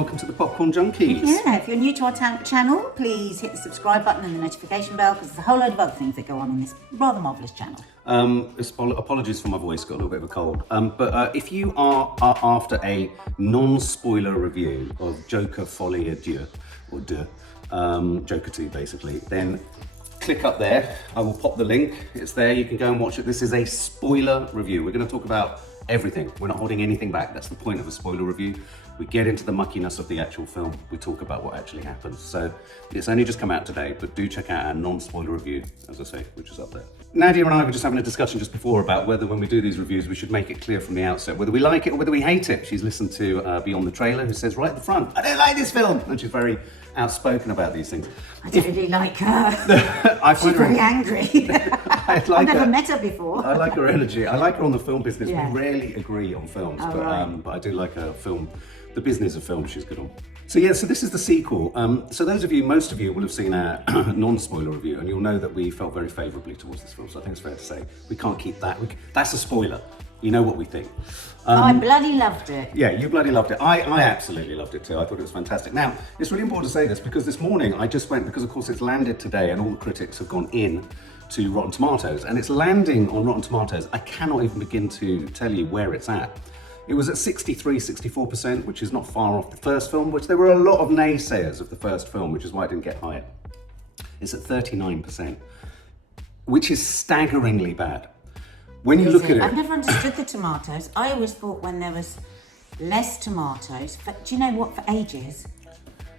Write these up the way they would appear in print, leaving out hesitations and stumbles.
welcome to the Popcorn Junkies. Yeah, if you're new to our channel, please hit the subscribe button and the notification bell, because there's a whole load of other things that go on in this rather marvellous channel. Apologies for my voice, got a little bit of a cold. But if you are after a non-spoiler review of Joker, Folie, Deux, Joker 2 basically, then click up there. I will pop the link. It's there. You can go and watch it. This is a spoiler review. We're going to talk about everything. We're not holding anything back. That's the point of a spoiler review. We get into the muckiness of the actual film. We talk about what actually happens. So it's only just come out today, but do check out our non-spoiler review, as I say, which is up there. Nadia and I were just having a discussion just before about whether when we do these reviews, we should make it clear from the outset whether we like it or whether we hate it. She's listened to Beyond the Trailer, who says right at the front, I don't like this film. And she's very outspoken about these things. I don't really like her. She's very angry. I've never met her before. I like her energy. I like her on the film business. Yeah. We rarely agree on films, right. but I do like her film, the business of film she's good on. So yeah, so this is the sequel. So most of you will have seen our non-spoiler review, and you'll know that we felt very favourably towards this film. So I think it's fair to say we can't keep that. That's a spoiler. You know what we think. I bloody loved it. Yeah, you bloody loved it. I absolutely loved it too. I thought it was fantastic. Now, it's really important to say this because this morning I just went, because of course it's landed today and all the critics have gone in to Rotten Tomatoes, and it's landing on Rotten Tomatoes. I cannot even begin to tell you where it's at. It was at 64%, which is not far off the first film, which there were a lot of naysayers of the first film, which is why it didn't get higher. It's at 39%, which is staggeringly bad. When you look at it... I've never understood the tomatoes. I always thought when there was less tomatoes, do you know what, for ages,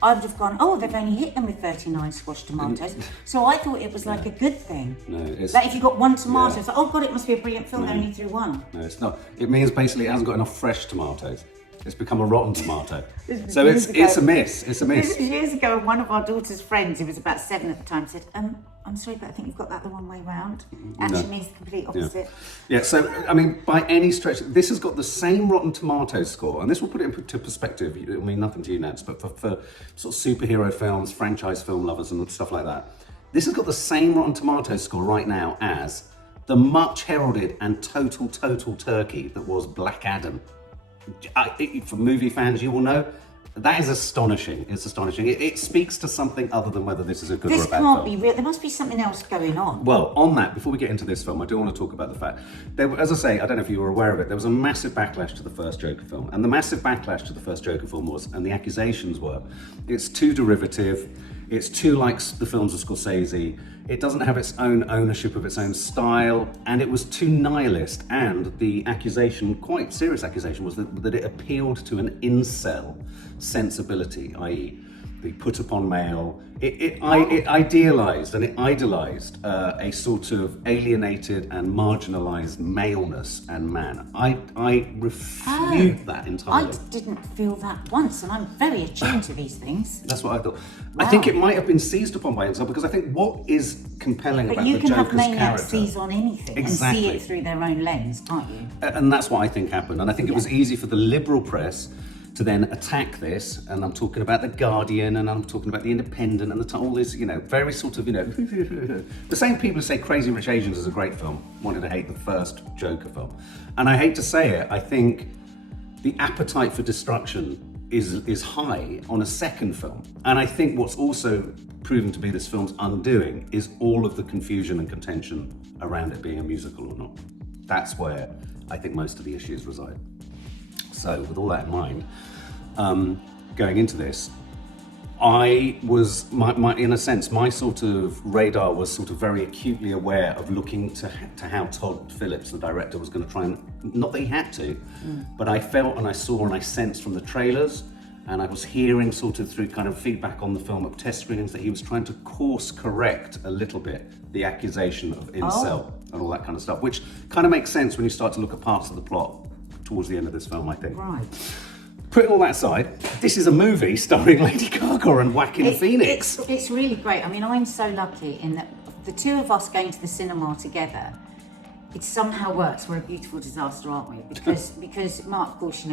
I would have gone, oh, they've only hit them with 39 squash tomatoes. So I thought it was like a good thing. No, it's... Like if you got one tomato, it's like, oh God, it must be a brilliant film, they only threw one. No, it's not. It means basically it hasn't got enough fresh tomatoes. It's become a rotten tomato. So it's a miss. It's a miss. Years ago, one of our daughter's friends, who was about 7 at the time, said, I'm sorry, but I think you've got that the wrong way round. Actually means the complete opposite. Yeah, so, I mean, by any stretch, this has got the same Rotten Tomatoes score, and this will put it into perspective. I mean, nothing to you, Nance, but for sort of superhero films, franchise film lovers and stuff like that, this has got the same Rotten Tomatoes score right now as the much heralded and total turkey that was Black Adam. For movie fans, you will know that is astonishing. It's astonishing. It speaks to something other than whether this is a good or a bad film. This can't be real. There must be something else going on. Well, on that, before we get into this film, I do want to talk about the fact that, as I say, I don't know if you were aware of it, there was a massive backlash to the first Joker film. And the massive backlash to the first Joker film was, and the accusations were, it's too derivative, it's too like the films of Scorsese, it doesn't have its own ownership of its own style, and it was too nihilist. And the accusation, quite serious accusation, was that it appealed to an incel sensibility, i.e. the put upon male. It idealised and it idolised a sort of alienated and marginalised maleness and man. I refute that entirely. I didn't feel that once, and I'm very attuned to these things. That's what I thought. Wow. I think it might have been seized upon by incel, because I think what is compelling about the Joker's character... But you can have maniacs seize on anything and see it through their own lens, can't you? And that's what I think happened. And I think it was easy for the liberal press to then attack this, and I'm talking about The Guardian, and I'm talking about The Independent, and all this, very sort of, the same people who say Crazy Rich Asians is a great film wanted to hate the first Joker film. And I hate to say it, I think the appetite for destruction is high on a second film. And I think what's also proven to be this film's undoing is all of the confusion and contention around it being a musical or not. That's where I think most of the issues reside. So with all that in mind, going into this, I was, in a sense, my sort of radar was sort of very acutely aware of looking to how Todd Phillips, the director, was going to try and, not that he had to, but I felt and I saw and I sensed from the trailers, and I was hearing sort of through kind of feedback on the film of test screenings, that he was trying to course correct a little bit the accusation of incel and all that kind of stuff, which kind of makes sense when you start to look at parts of the plot towards the end of this film, I think. Right. Putting all that aside, this is a movie starring Lady Gaga and Joaquin Phoenix. It's really great. I mean, I'm so lucky in that the two of us going to the cinema together, it somehow works. We're a beautiful disaster, aren't we? Because Mark, of course,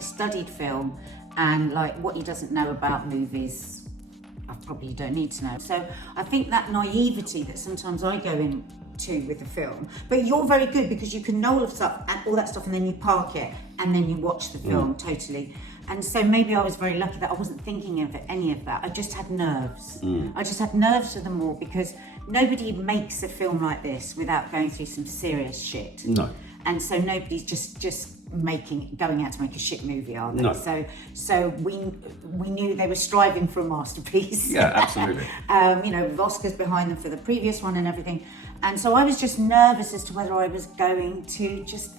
studied film, and like what he doesn't know about movies, I probably don't need to know. So I think that naivety that sometimes I go into with the film, but you're very good because you can know all of stuff and all that stuff, and then you park it and then you watch the film totally. And so maybe I was very lucky that I wasn't thinking of any of that. I just had nerves. I just had nerves for them all because nobody makes a film like this without going through some serious shit. No. And so nobody's just going out to make a shit movie, are they? No. So we knew they were striving for a masterpiece. Yeah, absolutely. With Oscars behind them for the previous one and everything. And so I was just nervous as to whether I was going to just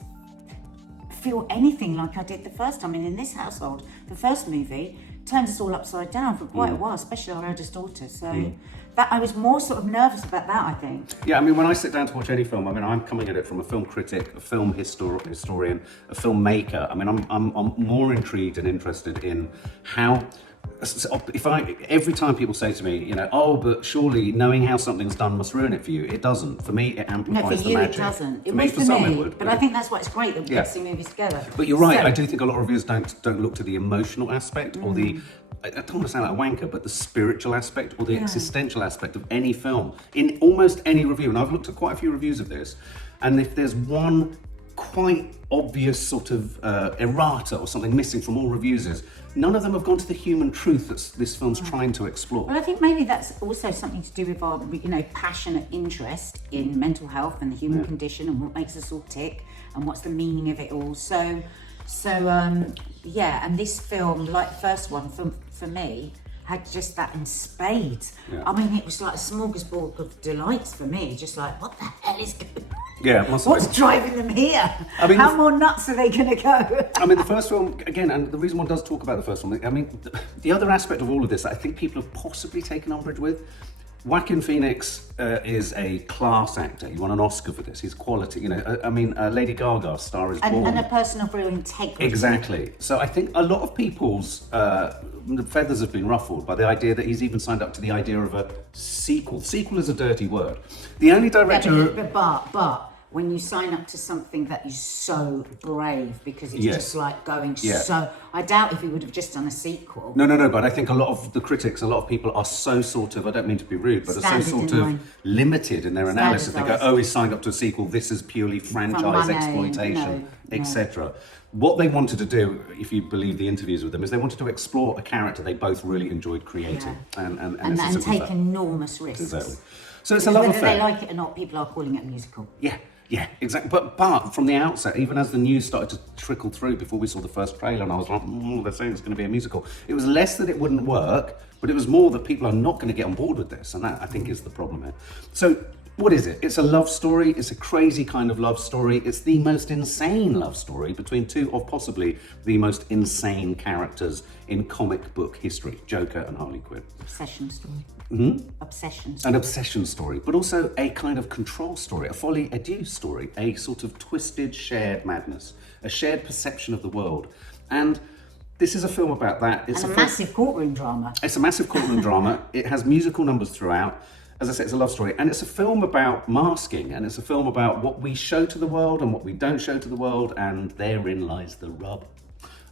feel anything like I did the first time. And in this household, the first movie turned us all upside down for quite a while, especially our eldest daughter. So that I was more sort of nervous about that, I think. Yeah, I mean, when I sit down to watch any film, I mean, I'm coming at it from a film critic, a film historian, a filmmaker. I mean, I'm more intrigued and interested in how. Every time people say to me, oh, but surely knowing how something's done must ruin it for you. It doesn't. For me, it amplifies the magic. No, for you it doesn't. It was for some me, it would. But I think that's why it's great that we get to see movies together. But you're right. I do think a lot of reviewers don't look to the emotional aspect or the. I don't want to sound like a wanker, but the spiritual aspect or the existential aspect of any film in almost any review. And I've looked at quite a few reviews of this, and if there's one quite obvious sort of errata or something missing from all reviews, none of them have gone to the human truth that this film's trying to explore. Well, I think maybe that's also something to do with our, passionate interest in mental health and the human condition and what makes us all tick and what's the meaning of it all. So, and this film, like the first one, for me, had just that in spades. Yeah. I mean, it was like a smorgasbord of delights for me. Just like, what the hell is going on? Yeah, what's driving them here? I mean, how more nuts are they going to go? I mean, the first film, again, and the reason one does talk about the first film, I mean, the other aspect of all of this that I think people have possibly taken umbrage with, Joaquin Phoenix is a class actor. He won an Oscar for this. He's quality. Lady Gaga, Star is Born. And a person of real integrity. Exactly. So I think a lot of people's feathers have been ruffled by the idea that he's even signed up to the idea of a sequel. Sequel is a dirty word. The only director... But when you sign up to something that is so brave, because it's just like going so... I doubt if he would have just done a sequel. No, but I think a lot of the critics, a lot of people are so sort of, I don't mean to be rude, but are so sort of limited in their analysis. They go, oh, he's signed up to a sequel, this is purely franchise exploitation, etc. What they wanted to do, if you believe the interviews with them, is they wanted to explore a character they both really enjoyed creating. And take enormous risks. Exactly. So it's a love affair. Whether they like it or not, people are calling it a musical. Yeah, exactly. But from the outset, even as the news started to trickle through before we saw the first trailer, and I was like, they're saying it's going to be a musical. It was less that it wouldn't work, but it was more that people are not going to get on board with this, and that, I think, is the problem here. So, what is it? It's a love story. It's a crazy kind of love story. It's the most insane love story between two of possibly the most insane characters in comic book history, Joker and Harley Quinn. Obsession story. Obsession story. An obsession story, but also a kind of control story, a folie à deux story, a sort of twisted, shared madness, a shared perception of the world. And this is a film about that. It's a massive courtroom drama. It's a massive courtroom drama. It has musical numbers throughout. As I said, it's a love story. And it's a film about masking, and it's a film about what we show to the world and what we don't show to the world, and therein lies the rub.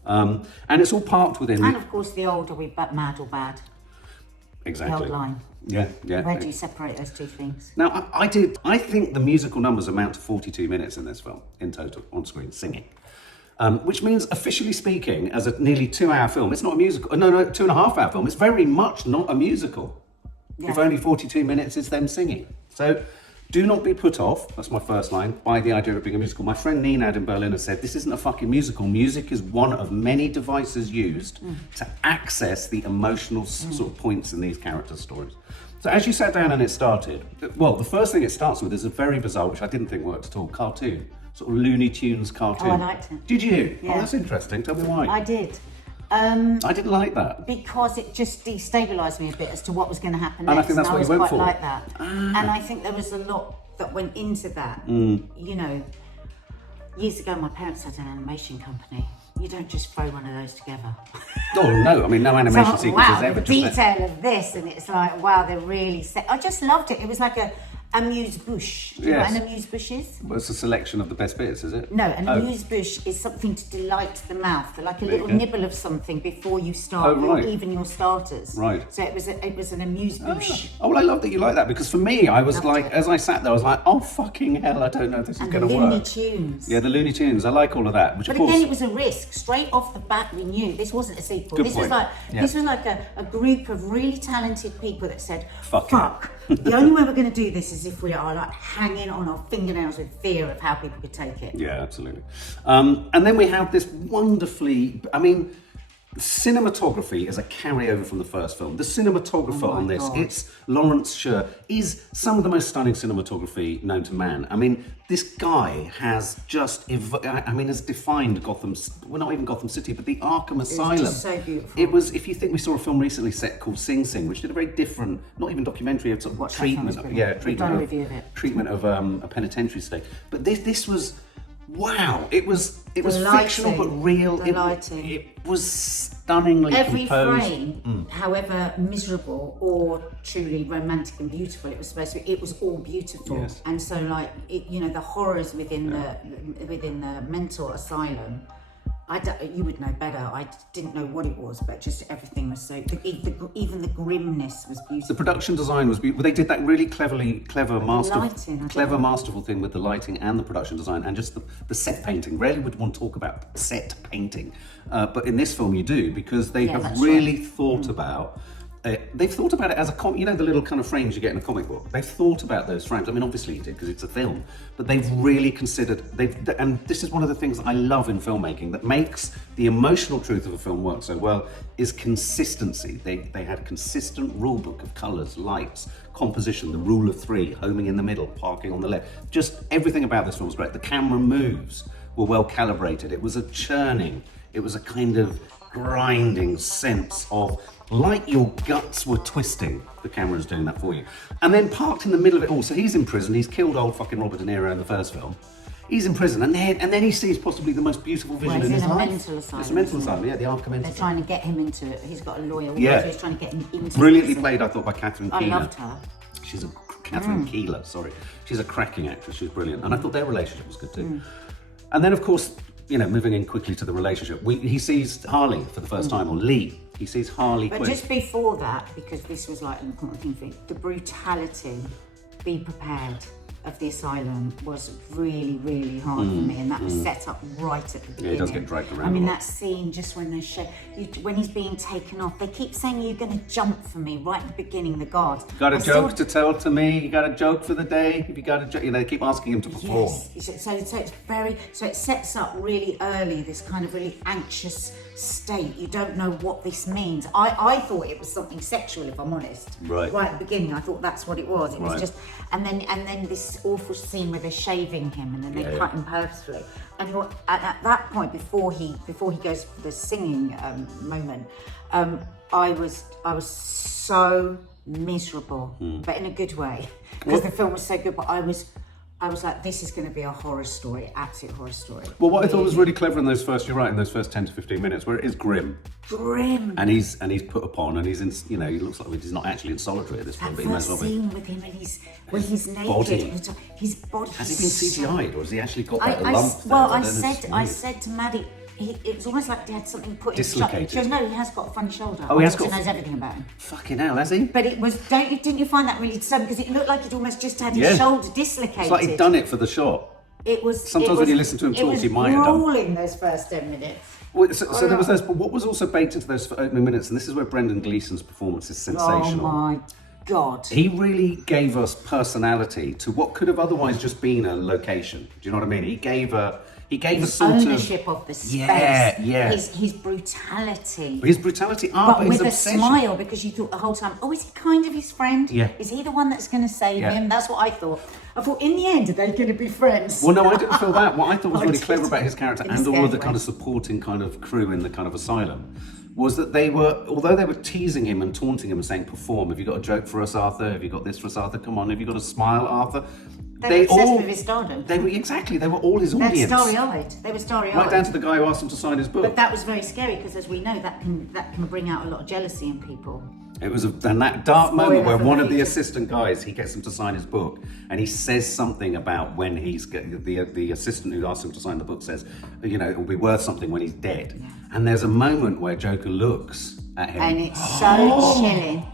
And it's all parked within... And of course, the old, are we mad or bad? Exactly. The old line. Yeah. Where do you separate those two things? Now, I think the musical numbers amount to 42 minutes in this film, in total, on screen, singing. Which means, officially speaking, as a nearly 2-hour film, it's not a musical. No, 2.5-hour film. It's very much not a musical. Yeah. If only 42 minutes is them singing. So do not be put off, that's my first line, by the idea of it being a musical. My friend Ninad in Berlin has said, this isn't a fucking musical. Music is one of many devices used to access the emotional sort of points in these characters' stories. So as you sat down and it started, well, the first thing it starts with is a very bizarre, which I didn't think worked at all, cartoon. Sort of Looney Tunes cartoon. Oh, I liked it. Did you? Yeah. Oh, that's interesting. Tell me why. I did. I didn't like that. Because it just destabilised me a bit as to what was going to happen next. And I think that's what you went for. I was quite like that. And I think there was a lot that went into that. You know, years ago my parents had an animation company. You don't just throw one of those together. Oh, no. I mean, no animation sequences ever. The detail of this, and it's like, wow, they're really set. I just loved it. It was like amuse-bouche. Do you know what an amuse-bouche is? Well, it's a selection of the best bits, is it? No, an amuse-bouche is something to delight the mouth, like a little nibble of something before you start, even your starters. Right. So it was an amuse-bouche. Oh, well, I love that you like that, because for me, I was as I sat there, I was like, oh, fucking hell, I don't know if this is going to work. And the Looney Tunes. Yeah, the Looney Tunes, I like all of that. Which, but of course, again, it was a risk. Straight off the bat, we knew this wasn't a sequel. Good point. This was like a group of really talented people that said, Fuck. The only way we're going to do this is if we are like hanging on our fingernails with fear of how people could take it. Yeah, absolutely. And then we have this wonderfully, cinematography is a carryover from the first film. The cinematographer on this, it's Lawrence Sher, is some of the most stunning cinematography known to man. I mean, this guy has just, has defined Gotham, well, not even Gotham City, but the Arkham Asylum. It was just so beautiful. It was, if you think we saw a film recently set called Sing Sing, which did a very different, not even documentary, it's a treatment of a penitentiary stay. But this was, wow, it was fictional but real. It was stunningly composed. Every frame, however miserable or truly romantic and beautiful it was supposed to be, it was all beautiful. Yes. And so, like, the horrors within the mental asylum. You would know better. I didn't know what it was, but just everything was so. Even the grimness was beautiful. The production design was beautiful. They did that really clever, masterful thing with the lighting and the production design, and just the set painting. Rarely would one talk about set painting, but in this film you do, because they have really thought about. They've thought about it as a comic, the little kind of frames you get in a comic book. They've thought about those frames. I mean, obviously you did, because it's a film, but they've really considered, and this is one of the things I love in filmmaking that makes the emotional truth of a film work so well, is consistency. They had a consistent rule book of colours, lights, composition, the rule of three, homing in the middle, parking on the left. Just everything about this film was great. The camera moves were well calibrated. It was a churning, it was a kind of grinding sense of, like your guts were twisting, the camera's doing that for you. And then parked in the middle of it all, so he's in prison, he's killed old fucking Robert De Niro in the first film. He's in prison, and then he sees possibly the most beautiful vision in his life. Mental asylum. It's a mental asylum, yeah, the Arkham mental. They're trying to get him into it. He's got a lawyer, so he's trying to get him into Brilliantly played, I thought, by Catherine Keeler. I loved her. She's a Catherine Keeler, sorry. She's a cracking actress, she's brilliant. And I thought their relationship was good too. And then, of course, moving in quickly to the relationship, he sees Harley for the first time, or Leigh. He sees Harley Quinn. But just before that, because this was like an important thing, the brutality, be prepared, of the asylum was really, really hard for me, and that was set up right at the beginning. Yeah, he does get dragged around. I mean, that scene just when when he's being taken off, they keep saying, "You're going to jump for me," right at the beginning. The guards. You got a joke to tell to me? You got a joke for the day? If you got a joke, they keep asking him to perform. Yes. So it sets up really early this kind of really anxious state. You don't know what this means. I thought it was something sexual, if I'm honest. Right at the beginning, I thought that's what it was. It was just, and then this awful scene where they're shaving him and then they cut him purposefully. And at that point, before he goes for the singing moment, I was so miserable, but in a good way, because the film was so good. But I was like, this is going to be a horror story, absolute horror story. Well, what I thought was really clever in those first 10 to 15 minutes, where it is grim. And he's put upon, and he's in, he looks like he's not actually in solitary at this point. That but he first scene with him, and he's naked. Body. His body. Has he been CGI'd, or has he actually got that lump there? Well, I said to Maddie, it was almost like they had something put in his shoulder. She goes, no, he has got a funny shoulder. Oh, he has got. Knows everything about him. Fucking hell, has he? But it was. Didn't you find that really disturbing? Because it looked like he'd almost just had his shoulder dislocated. It's like he'd done it for the shot. It was. Sometimes when you listen to him talk, he might have done. It was grueling those first 10 minutes. Well, so there was those. But what was also baked into those opening minutes, and this is where Brendan Gleeson's performance is sensational. Oh my God. He really gave us personality to what could have otherwise just been a location. Do you know what I mean? He gave a sort of ownership of the space. Yeah. His brutality. His brutality, but his with obsession. a smile, because you thought the whole time, is he kind of his friend? Yeah. Is he the one that's going to save him? That's what I thought. I thought, in the end, are they going to be friends? Well, no, I didn't feel that. What I thought was really clever about his character and all of the kind of supporting kind of crew in the kind of asylum was that although they were teasing him and taunting him and saying, perform, have you got a joke for us, Arthur? Have you got this for us, Arthur? Come on, have you got a smile, Arthur? They were obsessed with his stardom. They were all his audience. They were starry-eyed. Right down to the guy who asked him to sign his book. But that was very scary, because as we know, that can bring out a lot of jealousy in people. It was, and that dark moment where one of the future. assistant guys, he gets him to sign his book, and he says something about when he's the assistant who asked him to sign the book says, you know, it will be worth something when he's dead. Yeah. And there's a moment where Joker looks at him, and it's so chilling.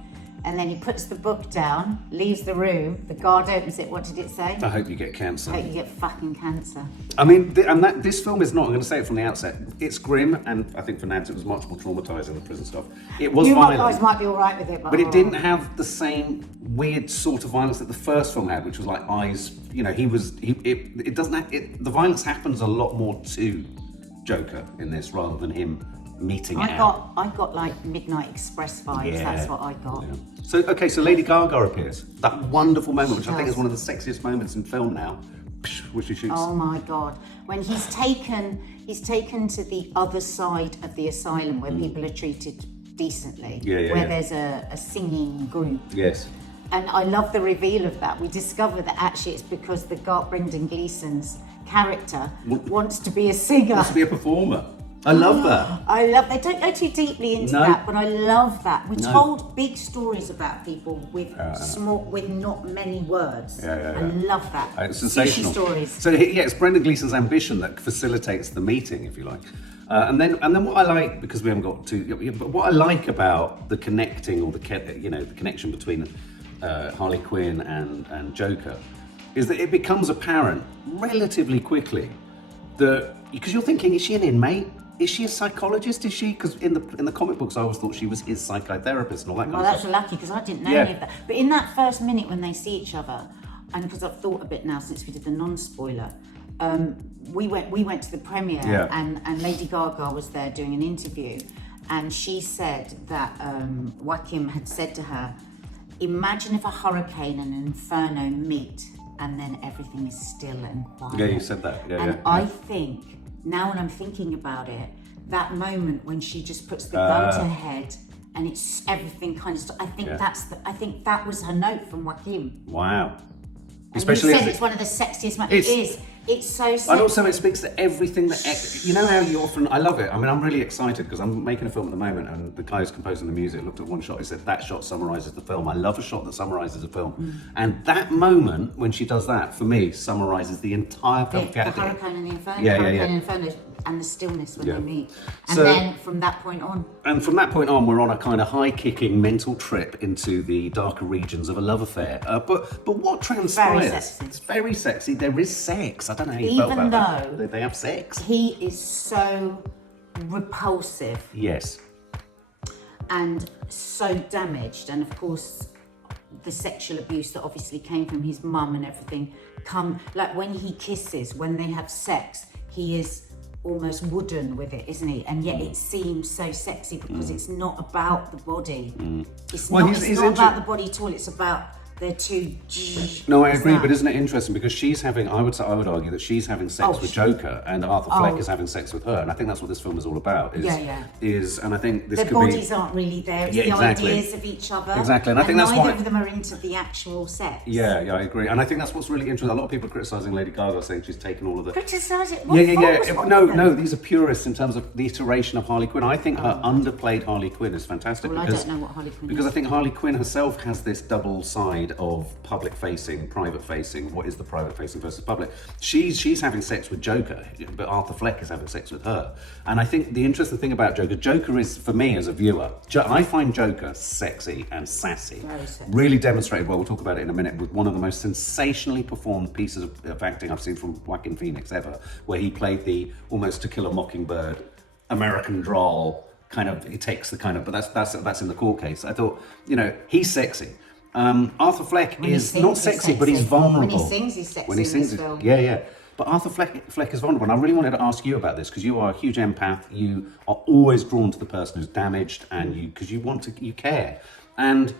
And then he puts the book down, leaves the room, the guard opens it, what did it say? I hope you get cancer. I hope you get fucking cancer. I mean, this film is not, I'm going to say it from the outset, it's grim, and I think for Nance it was much more traumatising than the prison stuff. It was violent. You guys might be alright with it, but it didn't have the same weird sort of violence that the first film had, which was like eyes, you know, it doesn't have, the violence happens a lot more to Joker in this rather than him meeting it out. I got like Midnight Express vibes, that's what I got. Yeah. So Lady Gaga appears. That wonderful moment, which I think is one of the sexiest moments in film now, which she shoots. Oh my God. When he's taken to the other side of the asylum where people are treated decently, where there's a singing group. Yes. And I love the reveal of that. We discover that actually it's because Brendan Gleeson's character wants to be a singer. Wants to be a performer. I love that. They don't go too deeply into that, but I love that. We're told big stories about people with with not many words. I love that. It's sensational. Stories. So it's Brendan Gleeson's ambition that facilitates the meeting, if you like. And then what I like, because we haven't got to, but what I like about the connecting or the connection between Harley Quinn and Joker is that it becomes apparent relatively quickly that, because you're thinking, is she an inmate? Is she a psychologist? Is she? Because in the comic books, I always thought she was his psychotherapist and all that kind of stuff. That's lucky, because I didn't know any of that. But in that first minute when they see each other, and because I've thought a bit now since we did the non-spoiler, we went to the premiere and Lady Gaga was there doing an interview, and she said that Joaquin had said to her, imagine if a hurricane and an inferno meet and then everything is still and quiet. Yeah, you said that. I think, now when I'm thinking about it, that moment when she just puts the gun to her head and it's everything kind of I think that was her note from Joaquin. Wow. And especially you said it's one of the sexiest moments. It is. It's so sexy. And also it speaks to everything that, you know how you often, I love it. I mean, I'm really excited because I'm making a film at the moment, and the guy who's composing the music looked at one shot, he said, that shot summarises the film. I love a shot that summarises a film. And that moment, when she does that, for me, summarises the entire film. The hurricane and the inferno. And the stillness when they meet. And then from that point on. And from that point on, we're on a kind of high-kicking mental trip into the darker regions of a love affair. But what transpires? Very sexy. It's very sexy. There is sex. I don't know how you felt about that. Even though they have sex. He is so repulsive. Yes. And so damaged. And of course, the sexual abuse that obviously came from his mum and everything. Like when he kisses, when they have sex, he is almost wooden with it, isn't he? And yet it seems so sexy because it's not about the body. It's not about the body at all. It's about their two. No, I agree, but isn't it interesting? Because she's having, I would argue that she's having sex with Joker, and Arthur Fleck is having sex with her, and I think that's what this film is all about. And I think this their bodies aren't really there. It's the ideas of each other. Exactly, and I think that's why neither of them are into the actual sex. Yeah, I agree, and I think that's what's really interesting. A lot of people are criticising Lady Gaga, saying she's taken all of the. Criticise it. No, these are purists in terms of the iteration of Harley Quinn. I think her underplayed Harley Quinn is fantastic. Well, I don't know what Harley Quinn is. Because I think Harley Quinn herself has this double side of public facing, private facing. What is the private facing versus public? She's having sex with Joker, but Arthur Fleck is having sex with her. And I think the interesting thing about Joker is, for me as a viewer, I find Joker sexy and sassy. Very sexy. Really demonstrated well. We'll talk about it in a minute, with one of the most sensationally performed pieces of acting I've seen from Joaquin Phoenix ever, where he played the almost To Kill a Mockingbird American drawl kind of. He takes the kind of, but that's in the court case. I thought, he's sexy. Arthur Fleck is not sexy, but he's vulnerable. When he sings, he's sexy. When he sings, yeah. But Arthur Fleck is vulnerable, and I really wanted to ask you about this because you are a huge empath. You are always drawn to the person who's damaged, and you care. And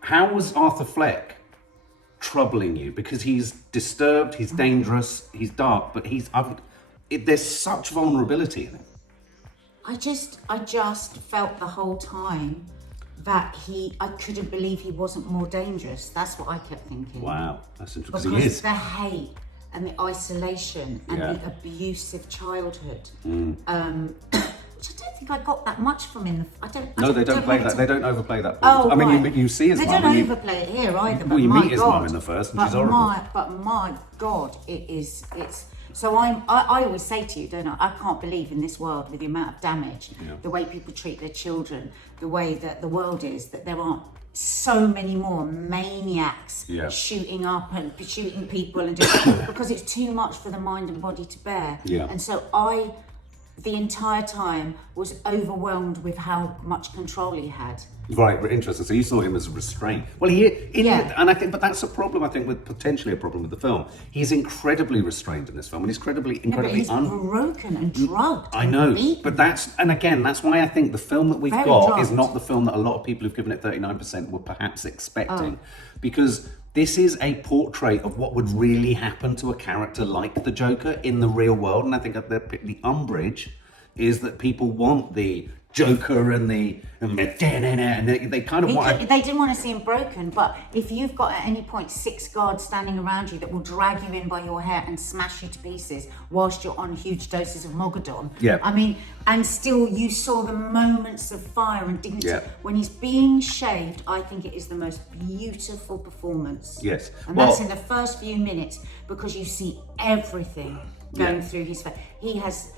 how was Arthur Fleck troubling you? Because he's disturbed, he's dangerous, he's dark, but there's such vulnerability in him. I just felt the whole time that I couldn't believe he wasn't more dangerous. That's what I kept thinking. Wow, that's interesting. Because he is. The hate and the isolation and the abusive childhood, which I don't think I got that much from him. They don't play that. They don't overplay that point. Oh, I mean, right. you see his mum. They don't overplay it here either. Well, you meet his mum in the first, and she's horrible. But my God, it's. So I always say to you, don't I can't believe in this world with the amount of damage, the way people treat their children, the way that the world is, that there aren't so many more maniacs shooting up and shooting people and doing because it's too much for the mind and body to bear. And so the entire time was overwhelmed with how much control he had. Right, interesting. So you saw him as restrained. Well, and I think, but that's a problem. I think potentially a problem with the film. He's incredibly restrained in this film, and he's incredibly he's broken and drugged. I know, beaten. but that's why I think the film that we've got is not the film that a lot of people who've given it 39% were perhaps expecting, because this is a portrait of what would really happen to a character like the Joker in the real world, and I think the umbrage is that people want the Joker and they kind of want. They didn't want to see him broken, but if you've got at any point 6 guards standing around you that will drag you in by your hair and smash you to pieces whilst you're on huge doses of Mogadon, I mean, and still you saw the moments of fire and dignity. When he's being shaved, I think it is the most beautiful performance. Yes, and that's in the first few minutes because you see everything going through his face. He has.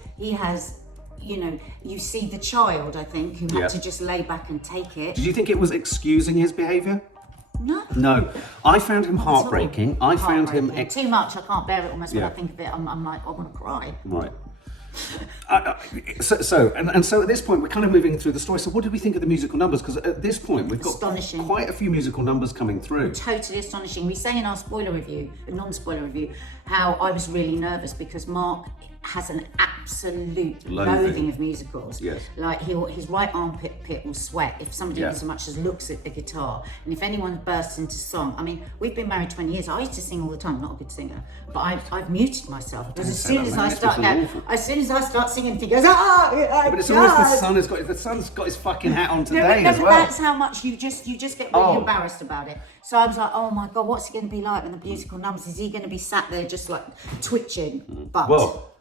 You see the child, I think, who had to just lay back and take it. Did you think it was excusing his behaviour? No. I found him heartbreaking. I found him... Too much, I can't bear it almost when I think of it. I'm like, I want to cry. Right. So at this point, we're kind of moving through the story. So what did we think of the musical numbers? Because at this point, we've got quite a few musical numbers coming through. Totally astonishing. We say in our non-spoiler review, how I was really nervous because Mark has an absolute loathing of musicals. Yes. Like his right armpit pit will sweat if somebody even so much as looks at the guitar. And if anyone bursts into song, I mean, we've been married 20 years. I used to sing all the time, not a good singer, but I've muted myself because as soon as I start singing, he goes, but it's almost the sun's got his fucking hat on today as well. That's how much you just get really embarrassed about it. So I was like, oh my God, what's it going to be like when the musical numbers? Is he going to be sat there just like twitching? But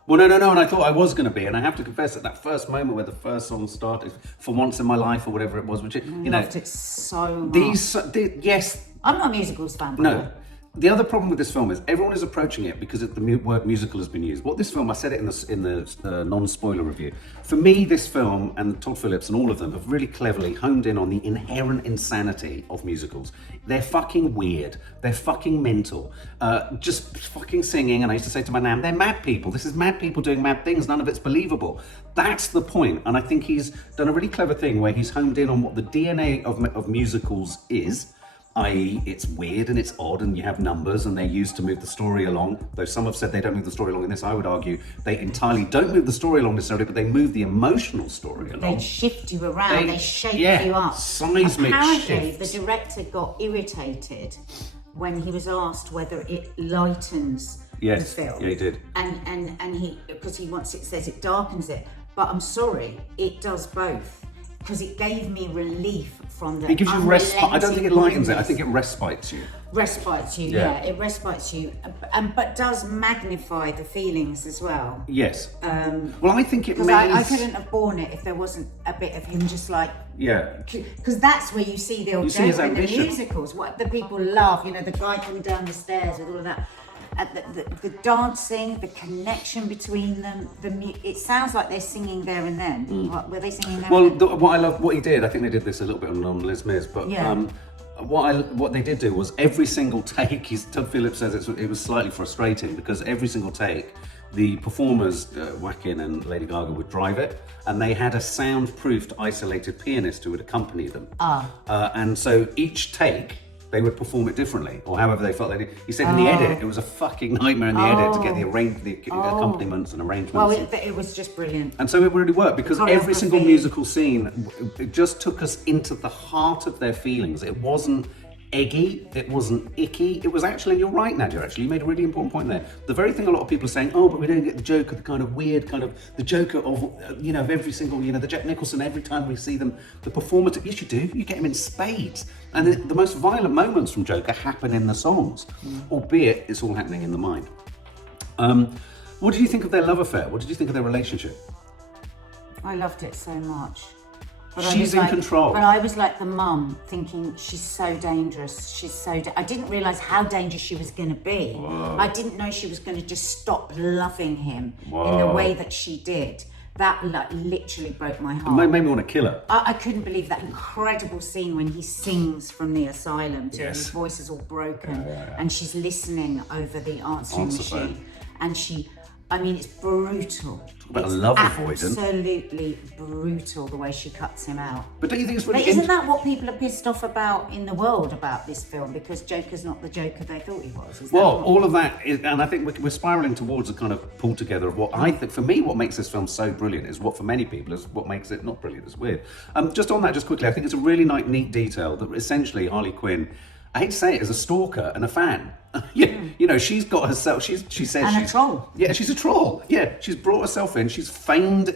Well, no, and I thought I was going to be, and I have to confess that first moment where the first song started, For Once in My Life, or whatever it was, which loved it so much. I'm not a musicals fan. No. The other problem with this film is everyone is approaching it because the word musical has been used. What this film, I said it in the non-spoiler review. For me, this film and Todd Phillips and all of them have really cleverly honed in on the inherent insanity of musicals. They're fucking weird. They're fucking mental. Just fucking singing. And I used to say to my nan, they're mad people. This is mad people doing mad things. None of it's believable. That's the point. And I think he's done a really clever thing where he's honed in on what the DNA of musicals is. I.e. it's weird and it's odd and you have numbers and they're used to move the story along, though some have said they don't move the story along in this. I would argue they entirely don't move the story along necessarily, but they move the emotional story along. They shift you around, they shape you up. Seismic Apparently shifts. The director got irritated when he was asked whether it lightens the film. Yeah, he did. And he, because he wants it, says it darkens it, but I'm sorry, it does both. Because it gave me relief from the. It gives you respite. I don't think it lightens it. I think it respites you. Respites you, it respites you, but does magnify the feelings as well. Yes. Well, I think it because I couldn't have borne it if there wasn't a bit of him just like. Yeah. Because that's where you see the old Joker in the musicals. What the people love, the guy coming down the stairs with all of that. The dancing, the connection between them, it sounds like they're singing there and then. Were they singing there? Well, what I love, what he did, I think they did this a little bit on Les Mis, but what they did do was every single take. Todd Phillips says it was slightly frustrating because every single take, the performers, Joaquin and Lady Gaga, would drive it, and they had a soundproofed, isolated pianist who would accompany them. And so each take, they would perform it differently, or however they felt they did. He said in the edit, it was a fucking nightmare in the edit to get the accompaniments and arrangements. Well, it was just brilliant. And so it really worked because every single musical scene, it just took us into the heart of their feelings. It wasn't eggy, it wasn't icky, it was actually, and you're right, Nadia, actually, you made a really important point there. The very thing a lot of people are saying, but we don't get the Joker, the kind of weird, the Joker of, of every single, the Jack Nicholson, every time we see them, the performance, yes you do, you get him in spades. And the most violent moments from Joker happen in the songs, albeit it's all happening in the mind. What did you think of their love affair? What did you think of their relationship? I loved it so much. But She's in control. But I was like the mum, thinking she's so dangerous. She's so. I didn't realise how dangerous she was going to be. Whoa. I didn't know she was going to just stop loving him Whoa. in the way that she did. That literally broke my heart. It made me want to kill her. I couldn't believe that incredible scene when he sings from the asylum till his voice is all broken, and she's listening over the answering machine, and it's brutal. Talk about a love avoidant. Absolutely brutal the way she cuts him out. But don't you think it's really isn't that what people are pissed off about in the world about this film? Because Joker's not the Joker they thought he was. All of that is, and I think we're spiralling towards a kind of pull together of what I think, for me, what makes this film so brilliant is what for many people is what makes it not brilliant. It's weird. Just on that, just quickly, I think it's a really neat detail that essentially Harley Quinn, I hate to say it, is a stalker and a fan. You know, she's got herself. She says and she's a troll. Yeah, she's a troll. Yeah, she's brought herself in. She's feigned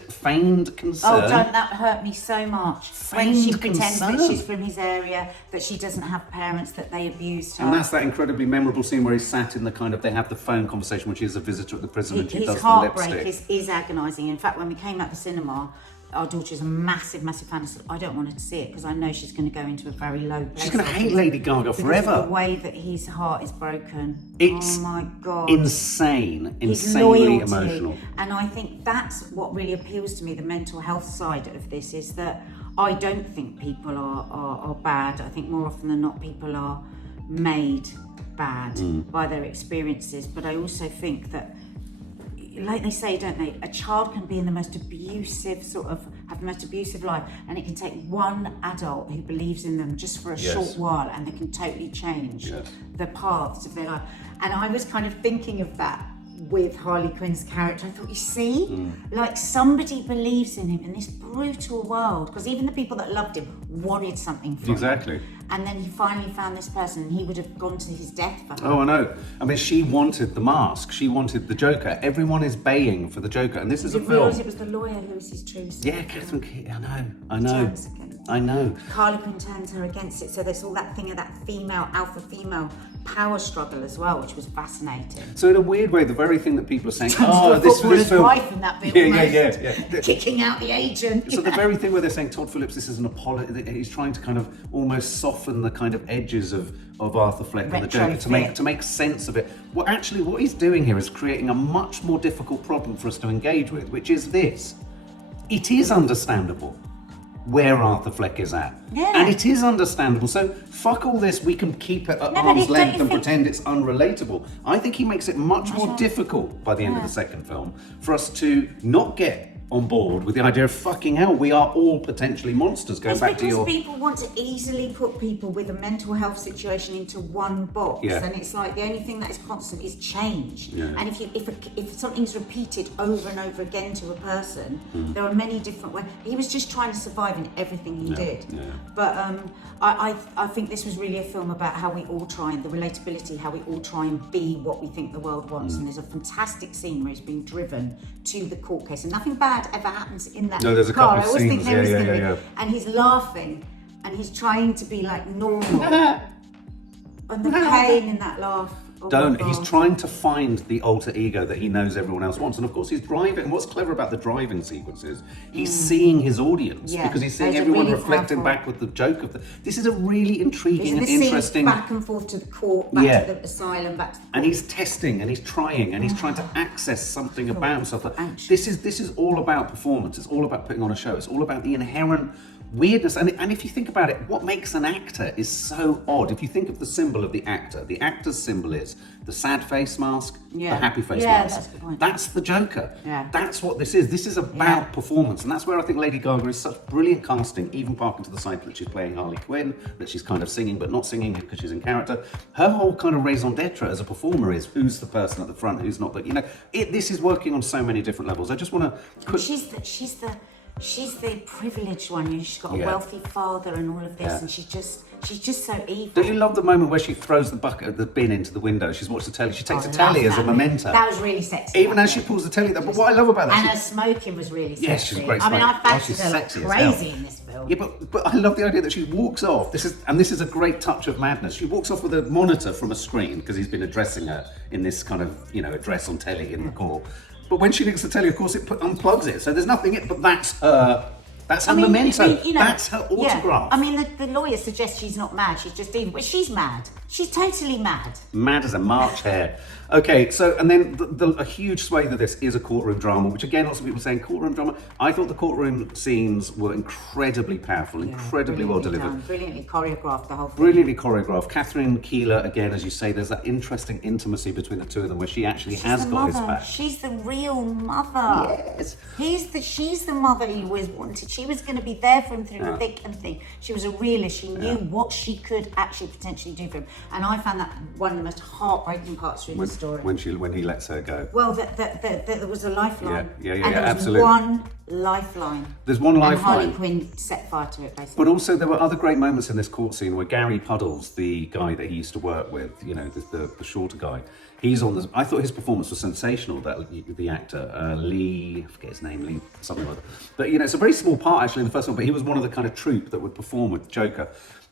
concern. Oh, don't that hurt me so much. When she pretends that she's from his area, that she doesn't have parents, that they abused her. And that's that incredibly memorable scene where he's sat in the kind of, they have the phone conversation when she's a visitor at the prison and she does the lipstick. His heartbreak is agonising. In fact, when we came out the cinema, our daughter's a massive fan. I said, I don't want her to see it because I know she's going to go into a very low place. She's going to hate Lady Gaga forever. The way that his heart is broken. It's oh my God. insanely emotional. And I think that's what really appeals to me, the mental health side of this, is that I don't think people are bad. I think more often than not people are made bad by their experiences. But I also think that, like they say, don't they, a child can be in the most abusive have the most abusive life, and it can take one adult who believes in them just for a short while and they can totally change the paths of their life. And I was kind of thinking of that with Harley Quinn's character. I thought, you see, like somebody believes in him in this brutal world, because even the people that loved him wanted something from him. And then he finally found this person, and he would have gone to his death for her. Oh, I know. I mean, she wanted the mask. She wanted the Joker. Everyone is baying for the Joker, and this is a film. Realise it was the lawyer who was his true son. Yeah, Catherine Key. I know. Harley Quinn turns her against it, so there's all that thing of that alpha female power struggle as well, which was fascinating. So in a weird way, the very thing that people are saying, this film, wife in that bit, yeah, kicking out the agent. So the very thing where they're saying Todd Phillips, this is an apology, he's trying to kind of almost soften the kind of edges of Arthur Fleck and the Joker to make sense of it. Well, actually, what he's doing here is creating a much more difficult problem for us to engage with, which is this: it is understandable where Arthur Fleck is at. Yeah. And it is understandable. So fuck all this, we can keep it at arm's length and pretend it's unrelatable. I think he makes it much more difficult by the end of the second film for us to not get on board with the idea of fucking hell, we are all potentially monsters. Going back to your... people want to easily put people with a mental health situation into one box, and it's like the only thing that is constant is change. And if something's repeated over and over again to a person, there are many different ways. He was just trying to survive in everything he did. But I think this was really a film about how we all try, and the relatability, how we all try and be what we think the world wants. And there's a fantastic scene where he's being driven to the court case, and nothing bad ever happens in that car. No, there's a couple of scenes. And he's laughing, and he's trying to be like normal. And the pain in that laugh. He's trying to find the alter ego that he knows everyone else wants. And of course he's driving. And what's clever about the driving sequences, he's seeing his audience, because he's seeing everyone reflecting back with the joke of this is a really intriguing and interesting back and forth to the court, back to the asylum, back to the court. And he's testing and he's trying and he's trying to access something about himself. This is all about performance. It's all about putting on a show. It's all about the inherent weirdness. And if you think about it, what makes an actor is so odd. If you think of the symbol of the actor's symbol is the sad face mask, the happy face mask. That's the point. That's the Joker. That's what this is. This is about performance. And that's where I think Lady Gaga is such brilliant casting, even parking to the side that she's playing Harley Quinn, that she's kind of singing but not singing because she's in character. Her whole kind of raison d'etre as a performer is who's the person at the front, who's not. But this is working on so many different levels. I just want to... She's the privileged one. She's got a wealthy father and all of this, and she's just so evil. Don't you love the moment where she throws the bin into the window? She's watched the telly. She takes the telly as a memento. That was really sexy. Even as she pulls the telly. But what I love about that, and her smoking was really sexy. Yes, she's a great smoker. I she's her like crazy in this film. Yeah, but I love the idea that she walks off. This is a great touch of madness. She walks off with a monitor from a screen because he's been addressing her in this kind of address on telly in the court. But when she nicks the telly, of course, it unplugs it, so there's nothing in it, but that's her. That's her memento. That's her autograph. I mean, the lawyer suggests she's not mad, she's just evil. But she's mad. She's totally mad. Mad as a March hare. Okay, so, and then a huge swathe of this is a courtroom drama, which again, lots of people are saying courtroom drama. I thought the courtroom scenes were incredibly powerful, incredibly well delivered. Brilliantly choreographed, the whole thing. Brilliantly choreographed. Catherine Keeler, again, as you say, there's that interesting intimacy between the two of them where she actually has got his back. She's the real mother. Yes. She's the mother he always wanted. She was going to be there for him through thick and thin. She was a realist. She knew what she could actually potentially do for him. And I found that one of the most heartbreaking parts through the story. When he lets her go. Well, there was a lifeline. Yeah, and there was absolutely. one lifeline. There's one lifeline. And Harley Quinn set fire to it, basically. But also there were other great moments in this court scene where Gary Puddles, the guy that he used to work with, the shorter guy, he's on this. I thought his performance was sensational, the actor, Lee, I forget his name, Lee something like that. But, it's a very small part actually in the first one, but he was one of the kind of troupe that would perform with Joker.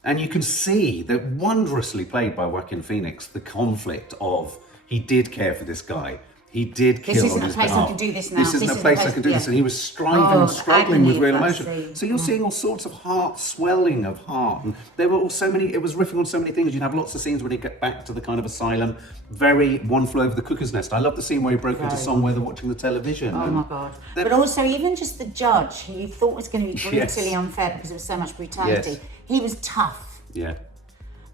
And you can see that wondrously played by Joaquin Phoenix, the conflict of he did care for this guy. He did kill on his behalf. This isn't a place I can do this now. This isn't a place I can do this. And he was struggling with real emotion. So you're seeing all sorts of swelling of heart. And there were it was riffing on so many things. You'd have lots of scenes when he'd get back to the kind of asylum. Very One Flew Over the Cuckoo's Nest. I love the scene where he broke into song where they're watching the television. Oh my God. But also even just the judge, who you thought was going to be brutally unfair because there was so much brutality. He was tough. Yeah.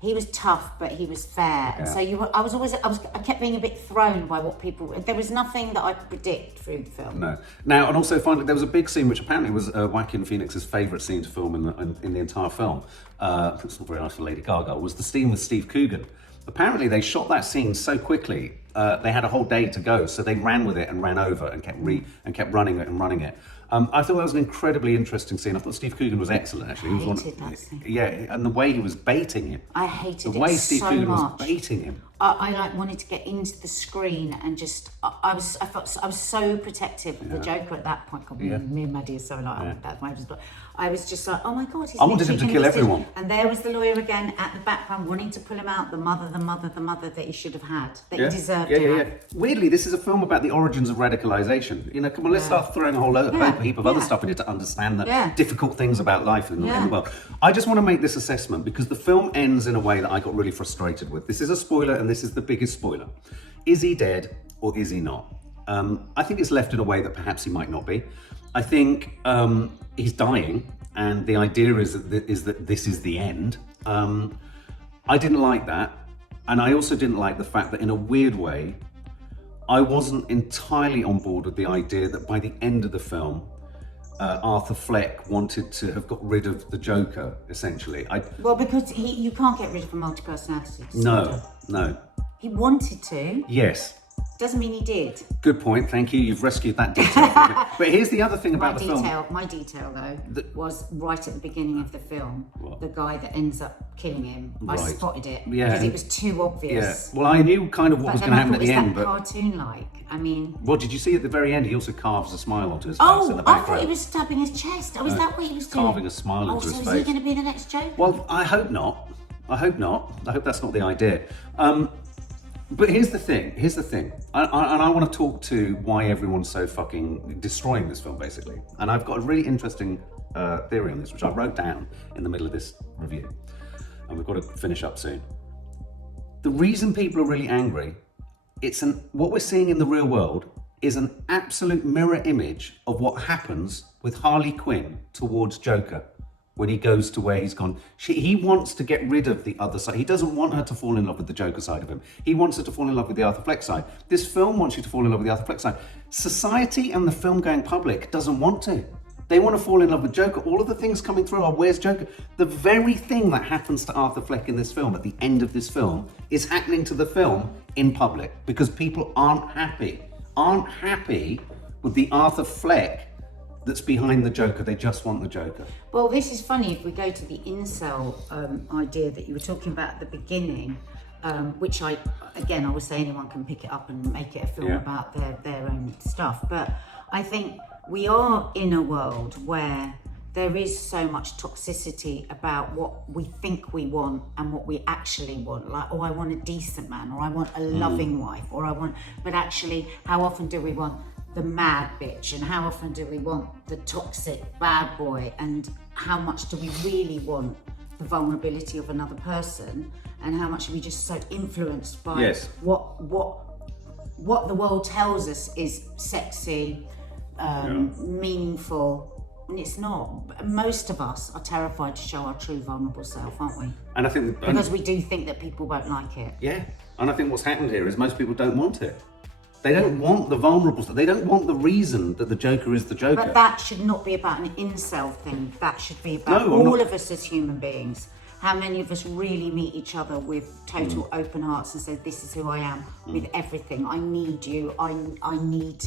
He was tough, but he was fair. And so I kept being a bit thrown by what people. There was nothing that I could predict through the film. No. Now, and also finally, there was a big scene which apparently was Joaquin Phoenix's favourite scene to film in the entire film. It's not very nice for Lady Gaga. Was the scene with Steve Coogan. Apparently, they shot that scene so quickly. They had a whole day to go, so they ran with it and ran over and kept running it. I thought that was an incredibly interesting scene. I thought Steve Coogan was excellent, actually. I hated that scene. Yeah, and the way he was baiting him. I hated it so much. The way Steve Coogan was baiting him. I wanted to get into the screen and just I was so protective of the Joker at that point. Me and Maddie are so like that. But I was just like, oh my God, he's I wanted him to kill everyone. And there was the lawyer again at the background wanting to pull him out. The mother that he should have had, that he deserved. Yeah. Weirdly, this is a film about the origins of radicalisation. Come on, let's start throwing a whole heap of other stuff in it to understand the difficult things about life in the world. I just want to make this assessment because the film ends in a way that I got really frustrated with. This is a spoiler, and this is the biggest spoiler. Is he dead or is he not? I think it's left in a way that perhaps he might not be. I think he's dying, and the idea is that this is the end. I didn't like that, and I also didn't like the fact that in a weird way, I wasn't entirely on board with the idea that by the end of the film, Arthur Fleck wanted to have got rid of the Joker, essentially. Because you can't get rid of a multi-personality disorder. No. He wanted to. Yes. Doesn't mean he did. Good point, thank you. You've rescued that detail from me. But here's the other thing about the film. My detail, though, was right at the beginning of the film. What? The guy that ends up killing him. Right. I spotted it because it was too obvious. Yeah. Well, I knew kind of what was going to happen at the end. But cartoon-like. I mean. Well, did you see at the very end? He also carves a smile onto his face in the background. I thought he was stabbing his chest. Is that what he was doing? Carving a smile into his face. So is he going to be the next Joker? Well, I hope not. I hope that's not the idea. But here's the thing, and I want to talk to why everyone's so fucking destroying this film, basically. And I've got a really interesting theory on this, which I wrote down in the middle of this review. And we've got to finish up soon. The reason people are really angry, what we're seeing in the real world is an absolute mirror image of what happens with Harley Quinn towards Joker. When he goes to where he's gone, he wants to get rid of the other side. He doesn't want her to fall in love with the Joker side of him. He wants her to fall in love with the Arthur Fleck side. This film wants you to fall in love with the Arthur Fleck side. Society and the film-going public doesn't want to. They want to fall in love with Joker. All of the things coming through are, where's Joker? The very thing that happens to Arthur Fleck in this film, at the end of this film, is happening to the film in public because people aren't happy with the Arthur Fleck that's behind the Joker. They just want the Joker. Well, this is funny if we go to the incel idea that you were talking about at the beginning, which I would say anyone can pick it up and make it a film about their own stuff. But I think we are in a world where there is so much toxicity about what we think we want and what we actually want. Like, I want a decent man, or I want a loving wife, but actually, how often do we want the mad bitch, and how often do we want the toxic bad boy, and how much do we really want the vulnerability of another person, and how much are we just so influenced by what the world tells us is sexy, meaningful. And it's not. Most of us are terrified to show our true vulnerable self, aren't we? And I think because we do think that people won't like it. Yeah, and I think what's happened here is most people don't want it. They don't want the vulnerable stuff. They don't want the reason that the Joker is the Joker. But that should not be about an incel thing. That should be about all of us as human beings. How many of us really meet each other with total open hearts and say, this is who I am with everything. I need you. I need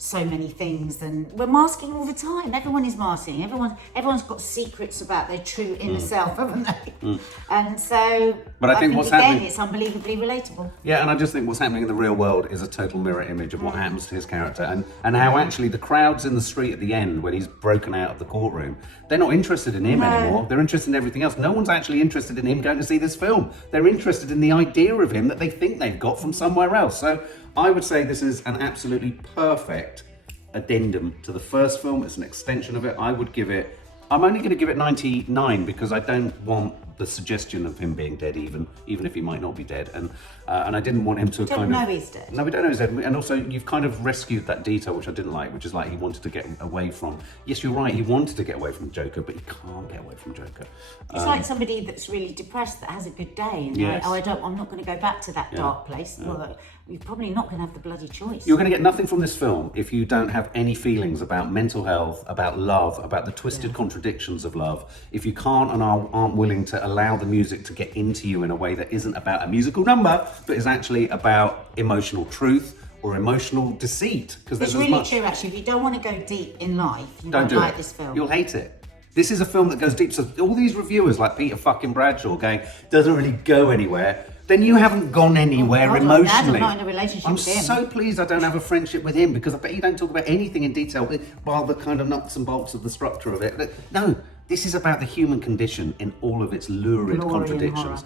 so many things, and we're masking all the time. Everyone is masking. Everyone's got secrets about their true inner self, haven't they? And so, but I think what's happening, it's unbelievably relatable. Yeah, and I just think what's happening in the real world is a total mirror image of what happens to his character, and how actually the crowds in the street at the end when he's broken out of the courtroom, they're not interested in him anymore. They're interested in everything else. No one's actually interested in him going to see this film. They're interested in the idea of him that they think they've got from somewhere else. So I would say this is an absolutely perfect addendum to the first film. It's an extension of it. I'm only going to give it 99 because I don't want the suggestion of him being dead, even if he might not be dead, and I didn't want him to We don't know he's dead. No, we don't know he's dead, and also you've kind of rescued that detail which I didn't like, which is like he wanted to get away from. Yes, you're right. He wanted to get away from Joker, but he can't get away from Joker. It's like somebody that's really depressed that has a good day, and yes. I'm not going to go back to that dark place. Well, you're probably not going to have the bloody choice. You're going to get nothing from this film if you don't have any feelings about mental health, about love, about the twisted contradictions of love. If you can't and aren't willing to allow the music to get into you in a way that isn't about a musical number, but is actually about emotional truth or emotional deceit. Because it's really true, actually. If you don't want to go deep in life, you won't like this film. You'll hate it. This is a film that goes deep. So all these reviewers like Peter fucking Bradshaw going, doesn't really go anywhere, then you haven't gone anywhere emotionally. I'm not in a relationship with him. I'm so pleased I don't have a friendship with him, because I bet you don't talk about anything in detail while the kind of nuts and bolts of the structure of it. But no, this is about the human condition in all of its lurid contradictions.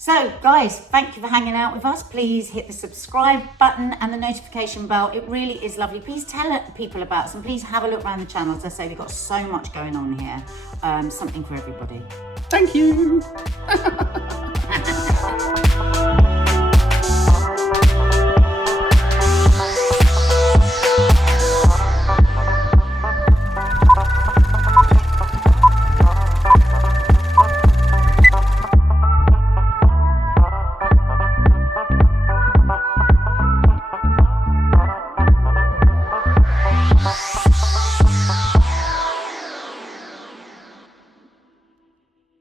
So, guys, thank you for hanging out with us. Please hit the subscribe button and the notification bell. It really is lovely. Please tell people about us, and please have a look around the channel. As I say, we've got so much going on here. Something for everybody. Thank you.